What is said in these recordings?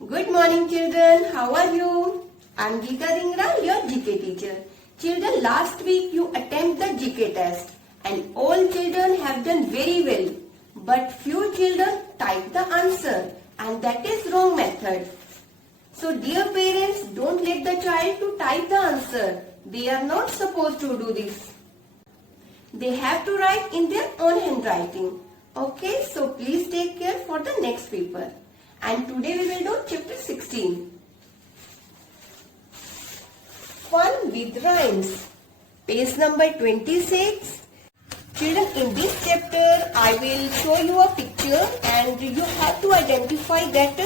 Good morning children, how are you? I am Geeta Dhingra, your GK teacher. Children, last week you attempted the GK test and all children have done very well. But few children typed the answer and that is wrong method. So dear parents, don't let the child to type the answer. They are not supposed to do this. They have to write in their own handwriting. Okay, so please take care for the next paper. And today we will do chapter 16. Fun with rhymes. Page number 26. Children, in this chapter I will show you a picture and you have to identify that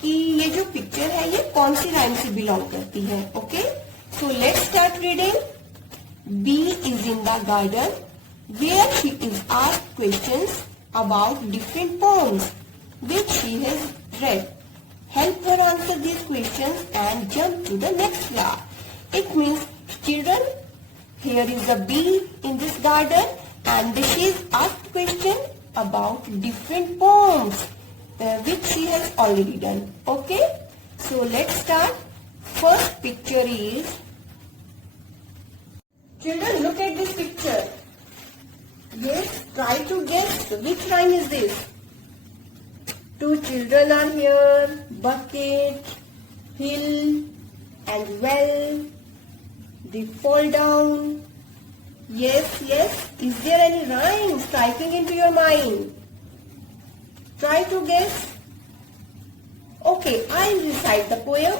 कि ये जो picture है ये कौन सी rhyme से belong करती है. Okay? So let's start reading. B is in the garden where she is asked questions about different poems which she has read. Help her answer these questions and jump to the next class. It means children, here is a bee in this garden and she is asked question about different poems which she has already done. Okay, so let's start. First picture is, children, look at this picture. Yes, try to guess which rhyme is this. Two children are here, bucket, hill and well. They fall down. Yes, yes. Is there any rhyme striking into your mind? Try to guess. Okay, I'll recite the poem.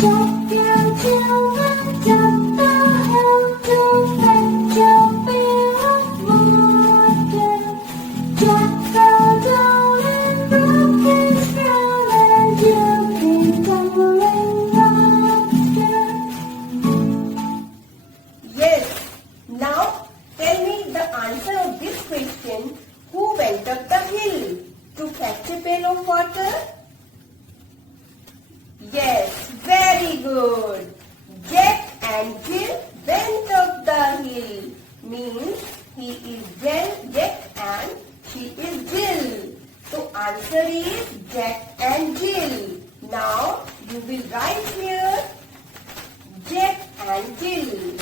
Jump down, children, jump the hill to fetch a pail of water. Jack fell down and broke his crown and Jill came tumbling after. Yes. Now tell me the answer of this question. Who went up the hill to fetch a pail of water? Yes, very good. Jack and Jill went up the hill. Means he is Jack and she is Jill. So answer is Jack and Jill. Now you will write here Jack and Jill.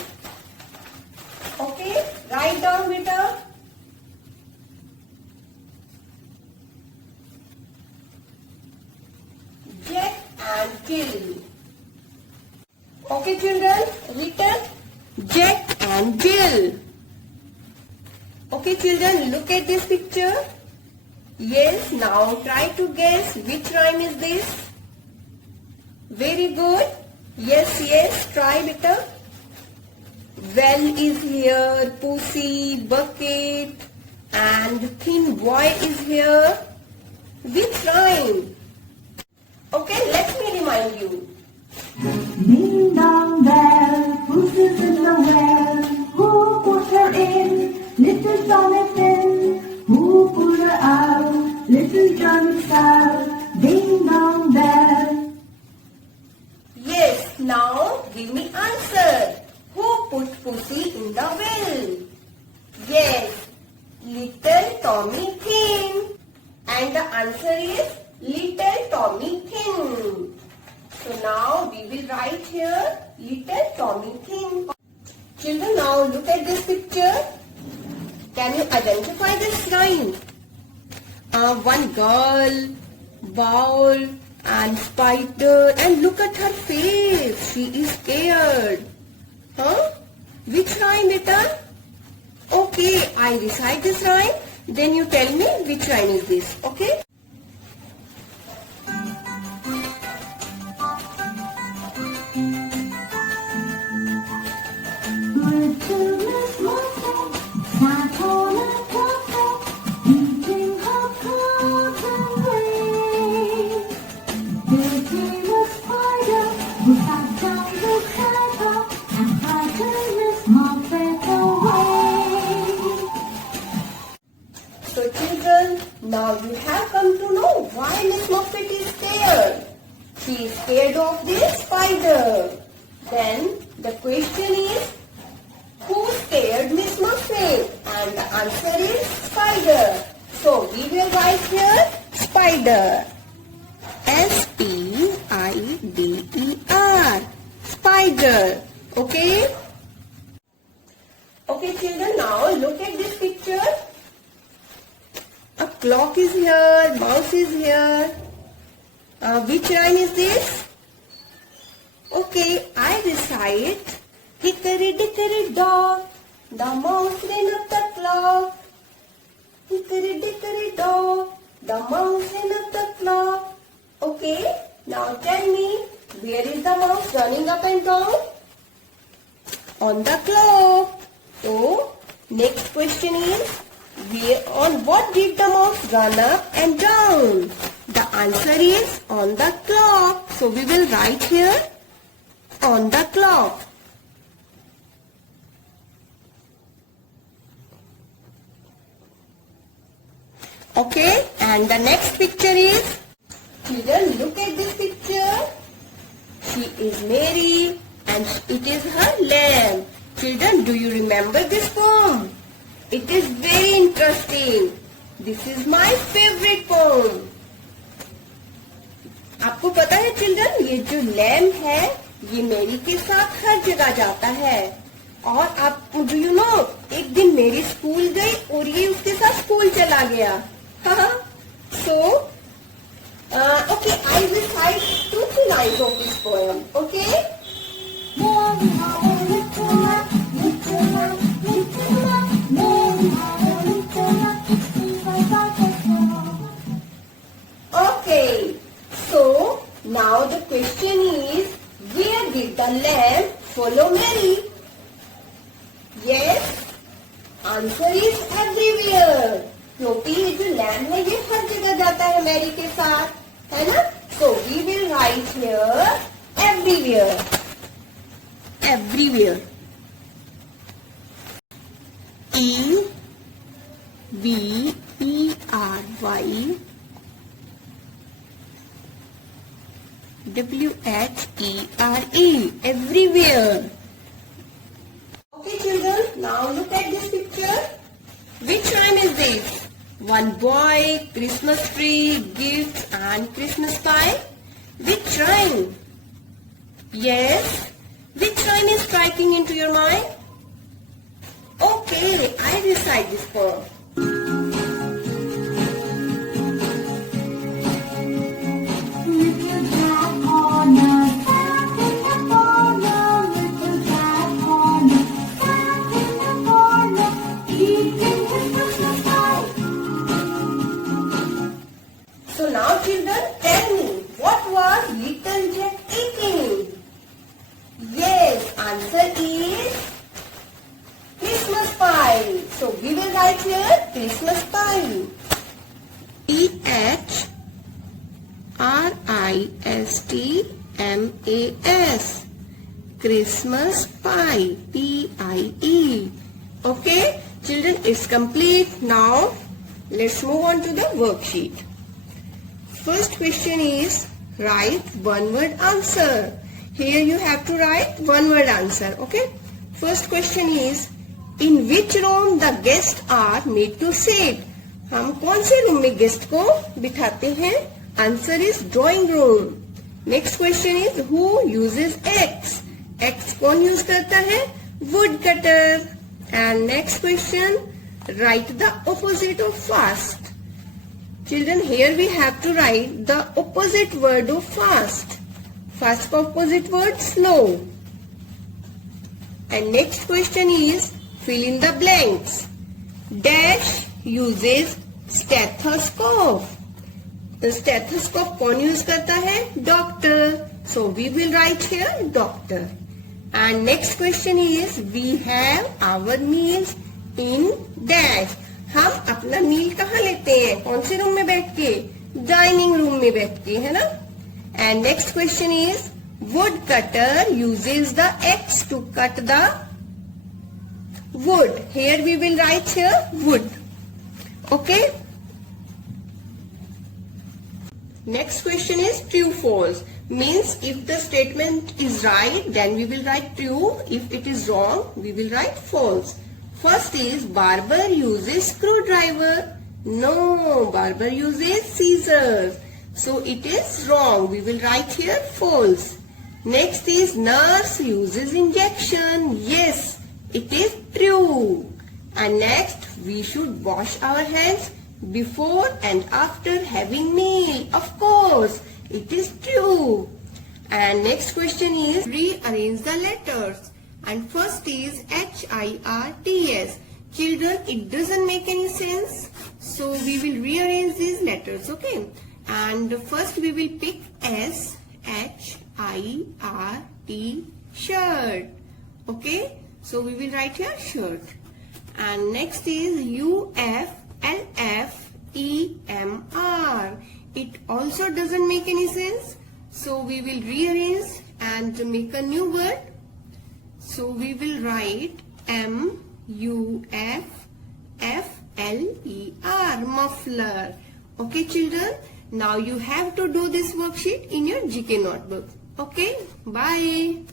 Okay, write down beta. Jack and Jill. Okay children, written Jack and Jill. Okay children, look at this picture. Yes, now try to guess which rhyme is this. Very good. Yes, try beta. Well is here, pussy, bucket and thin boy is here. Which rhyme? Okay, let me remind you. Ding dong bell, pussy's in the well. Who put her in? Little Johnny Finn. Who put her out? Little Johnny South. Ding dong bell. Yes, now give me answer. Who put pussy in the well? Yes, little Tommy Thin. And the answer is little Tommy Thin. So now we will write here little Tommy Thin. Children, now look at this picture. Can you identify this rhyme? One girl, bowl and spider, and look at her face. She is scared. Huh? Which rhyme beta? Okay, I recite this rhyme. Then you tell me which rhyme is this. Okay? Little Miss Muffet sat on a tuffet, eating her cotton grain. There came a spider who sat down beside her and frightened Miss Muffet away. So children, now you have come to know why Miss Muffet is scared. She is scared of this spider. Then the question is, who scared Miss Muffet? And the answer is spider. So we will write here spider. tiger. Okay? Okay children, now look at this picture. A clock is here, mouse is here. Which rhyme is this? Okay, I recite. Hickory dickory dock, the mouse ran up the clock. Hickory dickory dock, the mouse ran up the clock. Okay, now tell me, where is the mouse running up and down? On the clock. So, next question is, on what did the mouse run up and down? The answer is on the clock. So, we will write here, on the clock. Okay, and the next picture is, children, look at this picture. She is Mary and it is her lamb. Children, do you remember this poem? It is very interesting. This is my favorite poem. आपको पता है children, ये जो lamb है ये मेरी के साथ हर जगह जाता है. और आप डू यू नो, एक दिन मेरी स्कूल गई और ये उसके साथ स्कूल चला गया. So, okay, I will recite 2-3 lines of this poem. Okay? Mary had a little lamb, little lamb, little lamb. Mary had a little lamb, it was like a song. Okay. So, now the question is, where did the lamb follow Mary? Yes, answer is everywhere. क्योंकि ये जो lamb है ये हर जगह जाता है Mary के साथ, है ना? So we will write here everywhere. Everywhere. EVERYWHERE. Everywhere. Okay children, now look at this picture. Which rhyme is this? One boy, Christmas tree, gifts and Christmas pie. Which rhyme? Yes. Which rhyme is striking into your mind? Okay, I recite this poem. Little Jack Horner sat in the corner. Little Jack Horner sat in the corner, eating his Christmas pie. So now children, tell me, what was Little Jack eating? Yes, answer is Christmas pie. So we will write here Christmas pie. CHRISTMAS. Christmas pie. PIE. Okay, children, it's complete. Now let's move on to the worksheet. First question is, write one word answer. Here you have to write one word answer. Okay. First question is, in which room the guests are made to sit? हम कौन से room में guest को बिठाते हैं? Answer is drawing room. Next question is, who uses x? X कौन use करता है? Would cutter. And next question, right the opposite of fast. Children, here we have to write the opposite word of fast. Fast का opposite word slow. And next question is, fill in the blanks. Dash uses stethoscope. The stethoscope कौन use करता है? Doctor. So we will write here doctor. And next question is, we have our meals in dash. हम अपना मील कहाँ लेते हैं? कौन से रूम में बैठ के? डाइनिंग रूम में बैठ के, है ना? And next question is, wood cutter uses the axe to cut the wood. Here we will write here wood. Okay. Next question is true false. Means if the statement is right, then we will write true. If it is wrong, we will write false. First is, barber uses screwdriver. No, barber uses scissors. So it is wrong. We will write here false. Next is nurse uses injection. Yes, it is true. And next, we should wash our hands before and after having meal. Of course, it is true. And next question is rearrange the letters. And first is HIRTS. Children, it doesn't make any sense. So we will rearrange these letters, okay? And first we will pick S, HIRT, shirt. Okay? So we will write here shirt. And next is UFLFEMR. It also doesn't make any sense. So we will rearrange and make a new word. So we will write MUFFLER, muffler. Okay, children? Now you have to do this worksheet in your GK notebook. Okay? Bye.